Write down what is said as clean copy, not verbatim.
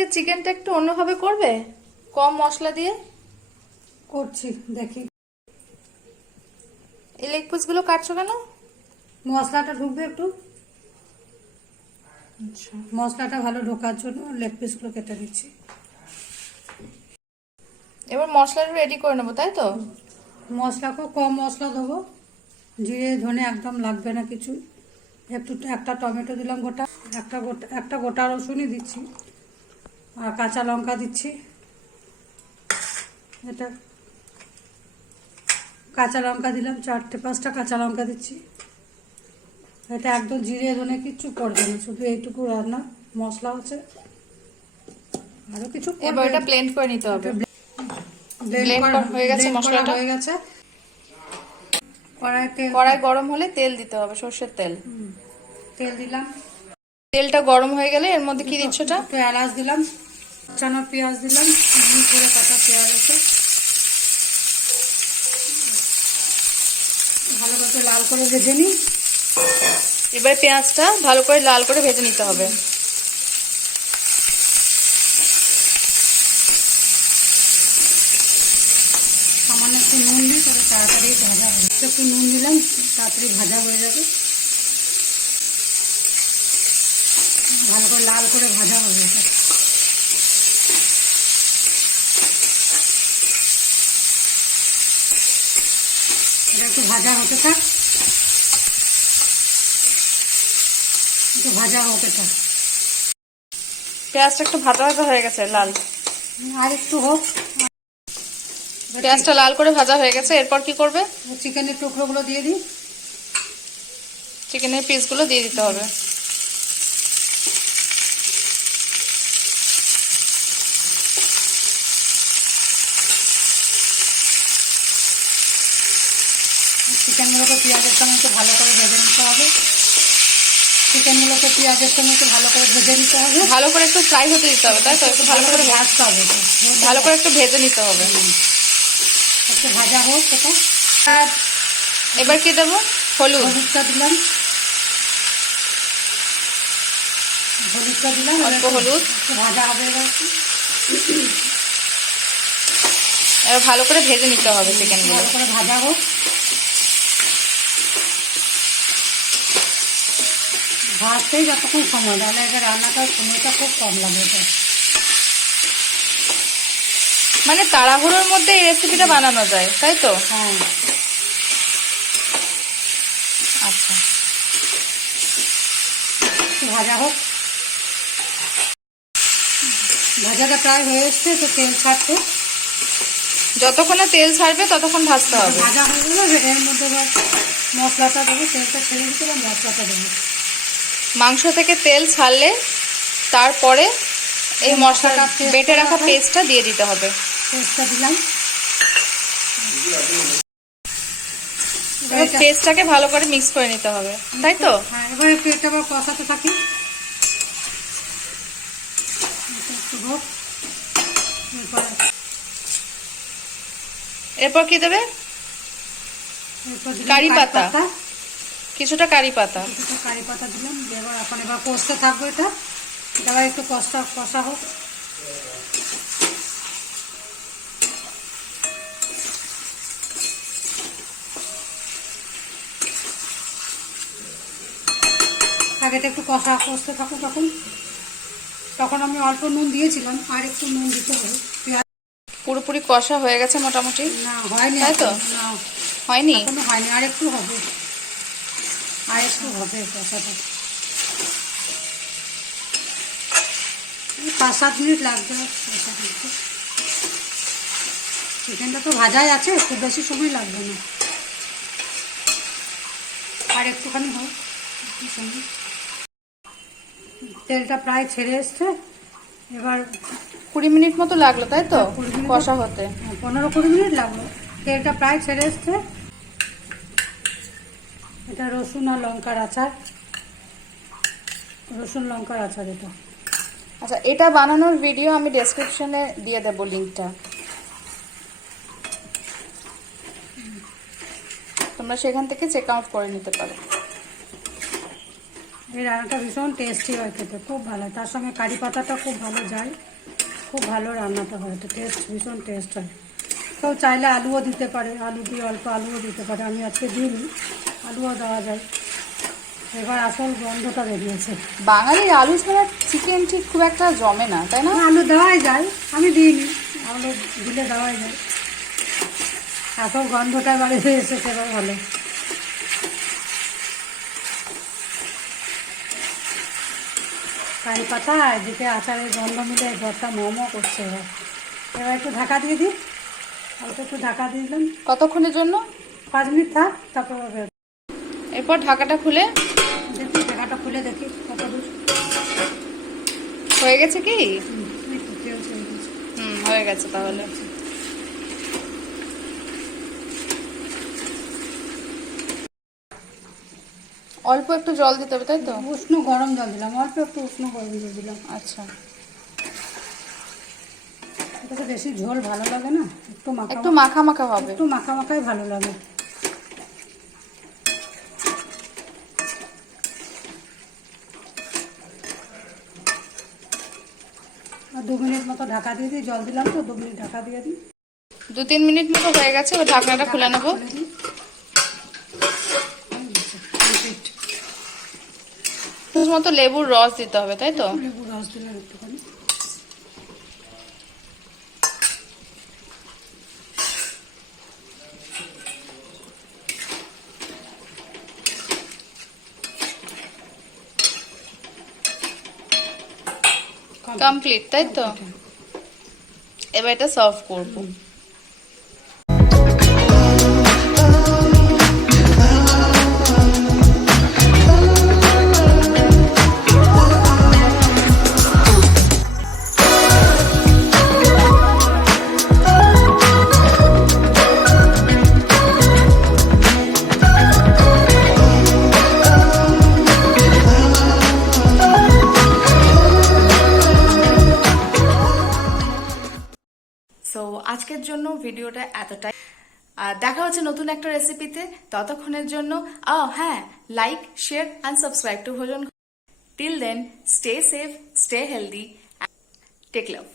আজকে চিকেনটা একটু অন্যভাবে করবে, কম মশলা দিয়ে করছি, দেখি। এই লেগ পিসগুলো কাটছো কেন? মশলাটা ঢুকবে একটু, মশলাটা ভালো ঢোকার জন্য লেগ পিসগুলো কেটে দিচ্ছি। এবার মশলাটা রেডি করে নেবো, তাই তো? মশলাকেও কম মশলা দেবো, জিরে ধনে একদম লাগবে না কিছু। একটা টমেটো দিলাম গোটা, একটা গোটা রসুনই দিচ্ছি, আর কাঁচা লঙ্কা দিচ্ছি। এটা কাঁচা লঙ্কা দিলাম, 4-5টা কাঁচা লঙ্কা দিচ্ছি। এটা একদম জিরে ধনে কিচ্ছু করবে না, শুধু এইটুকু রান্না মশলা হচ্ছে, আরো কিছু এবার এটা ব্লেন্ড করে নিতে হবে। হয়ে গেছে, মশলাটা হয়ে গেছে। কড়াই গরম হলে তেল দিতে হবে, সর্ষের তেল। তেল দিলাম। তেলটা গরম হয়ে গেলে এর মধ্যে কি দিচ্ছ? এলাচ দিলাম, চানা পেঁয়াজ দিলাম, করে কাটা পেঁয়াজ আছে, ভালো করে লাল করে ভেজে নিই। এবার পেঁয়াজটা ভালো করে লাল করে ভেজে নিতে হবে। সামান্য একটু নুন দিই, তবে তাড়াতাড়ি ভাজা হবে। একটু নুন দিলাম, তাড়াতাড়ি ভাজা হয়ে যাবে, ভালো করে লাল করে ভাজা হবে। এটা একটু ভাজা হতে থাক, একটু ভাজা হতে থাক। পেঁয়াজটা একটু ভাজা ভাজা হয়ে গেছে, লাল। আর একটু হোক। পেঁয়াজটা লাল করে ভাজা হয়ে গেছে, এরপর কি করবে? চিকেনের টুকরোগুলো দিয়ে দিই, চিকেনের পিসগুলো দিয়ে দিতে হবে। চিকেনগুলোকে পেঁয়াজের সঙ্গে একটু ভালো করে ভেজে নিতে হবে। চিকেনগুলোকে পেঁয়াজের সঙ্গে একটু ভালো করে ভেজে নিতে হবে, ভালো করে একটু ফ্রাই হতে দিতে হবে, তাই তো? একটু ভালো করে ভাজতে হবে, ভালো করে একটু ভেজে নিতে হবে। একটু ভাজা হোক সেটা। আর এবার কি দেবো? হলুদটা দিলাম, অল্প হলুদ। একটু ভাজা হবে। এবার ভালো করে ভেজে নিতে হবে চিকেনগুলো। ভালো করে ভাজা হোক, ভাজতেই যতক্ষণ সময়, তাহলে এটা রান্নাটার সময়টা খুব কম লাগে। এটা মানে তাড়াহুড়োর মধ্যে এই রেসিপিটা বানানো যায়, তাই তো? হ্যাঁ। আচ্ছা, একটু ভাজা হোক, ভাজাটা প্রায় হয়ে এসছে, তো তেল ছাড়তে। যতক্ষণ না তেল ছাড়বে ততক্ষণ ভাজতে হবে। ভাজা হয়ে গেলে এর মধ্যে মশলাটা দেবো, তেলটা ছেড়ে দিতে এবং মশলাটা দেবো। মাংস থেকে তেল ছাড়লে তারপরে এই মশলাটা বেটে রাখা পেস্টটা দিয়ে দিতে হবে। পেস্টটা দিলাম, পেস্টটাকে ভালো করে মিক্স করে নিতে হবে, তাই তো? হ্যাঁ, এবার একটু এটা আবার কষাতে থাকি। এরপর কি দেবে? কারি পাতা, কিছুটা কারি পাতা। কারি পাতা দিলাম। এবার কষতে থাকবো, এটা এবার একটু কষা হোক। আগেটা একটু কষতে থাকুক। তখন আমি অল্প নুন দিয়েছিলাম, আর একটু নুন দিতে হবে। পুরোপুরি কষা হয়ে গেছে মোটামুটি? না, হয়নি, তাই তো? না, হয়নি, এখনো হয়নি, আর একটু হবে, কষাটা। 5-7 মিনিট লাগবে কষা করতে। চিকেনটা তো ভাজাই আছে, খুব বেশি সময় লাগবে না, আর একটুখানি হোক। তেলটা প্রায় ছেড়ে এসছে, এবার 20 মিনিট মতো লাগলো, তাই তো কষা হতে? 15-20 মিনিট লাগলো। তেলটা প্রায় ছেড়ে এসছে। এটা রসুন আর লঙ্কার আচার, এটা। আচ্ছা, এটা বানানোর ভিডিও আমি ডেসক্রিপশনে দিয়ে দেবো, লিঙ্কটা। তোমরা সেখান থেকে চেক আউট করে নিতে পারো। এই রান্নাটা ভীষণ টেস্টি হয় খেতে, খুব ভালো। তার সঙ্গে কারি পাতাটা খুব ভালো যায়। খুব ভালো রান্নাটা হয়, এটা টেস্ট ভীষণ টেস্ট হয়। কেউ চাইলে আলুও দিতে পারে, আলু দিয়ে অল্প আলুও দিতে পারে, আমি আজকে দিইনি, আলুও দেওয়া যায়। এবার আসল গন্ধটা বেরিয়েছে। বাঙালির আলু ছাড়া চিকেন ঠিক খুব একটা জমে না, তাই না? আলু দেওয়াই যায়, আমি দিইনি, আলু দিলে দেওয়াই যায়। আসল গন্ধটা এবারে এসেছে, এবার ভালো। কারি পাতা এদিকে আচারের গন্ধ মিলে ঘরটা মোমো করছে। এবার এবার একটু ঢাকা দিয়ে দিই, অল্প একটু ঢাকা দিয়ে দিলাম, কতক্ষণের জন্য? 5 মিনিট থাক, তারপর এরপর ঢাকাটা খুলে দেখি, ঢাকাটা খুলে দেখি কত দূর হয়ে গেছে কি? একটু তেল ছেড়ে দিয়েছি। হয়ে গেছে তাহলে। অল্প একটু জল দিতে হবে, তাই তো? উষ্ণ গরম জল দিলাম, অল্প একটু উষ্ণ গরম জল দিলাম। আচ্ছা, এটাতে বেশি ঝোল ভালো লাগে না, একটু মাখা একটু মাখা মাখা হবে। একটু মাখা মাখাই ভালো লাগে। আর 2 মিনিট মতো ঢাকা দিয়ে দিই, জল দিলাম তো, 2 মিনিট ঢাকা দিয়ে দিই। 2-3 মিনিট মতো হয়ে গেছে, এবার ঢাকনাটা খুলে নেবো। খুলে দিই। মতো লেবুর রস দিতে হবে, তাই তো? লেবুর রস দিলাম একটুখানি। কমপ্লিট, তাই তো? এবার এটা সার্ভ করবো। সো আজকের জন্য ভিডিওটা এতটাই। দেখা হচ্ছে নতুন একটা রেসিপিতে, ততক্ষণের জন্য হ্যাঁ, like, share and subscribe to Bhojan. Till then, stay safe, stay healthy, take love.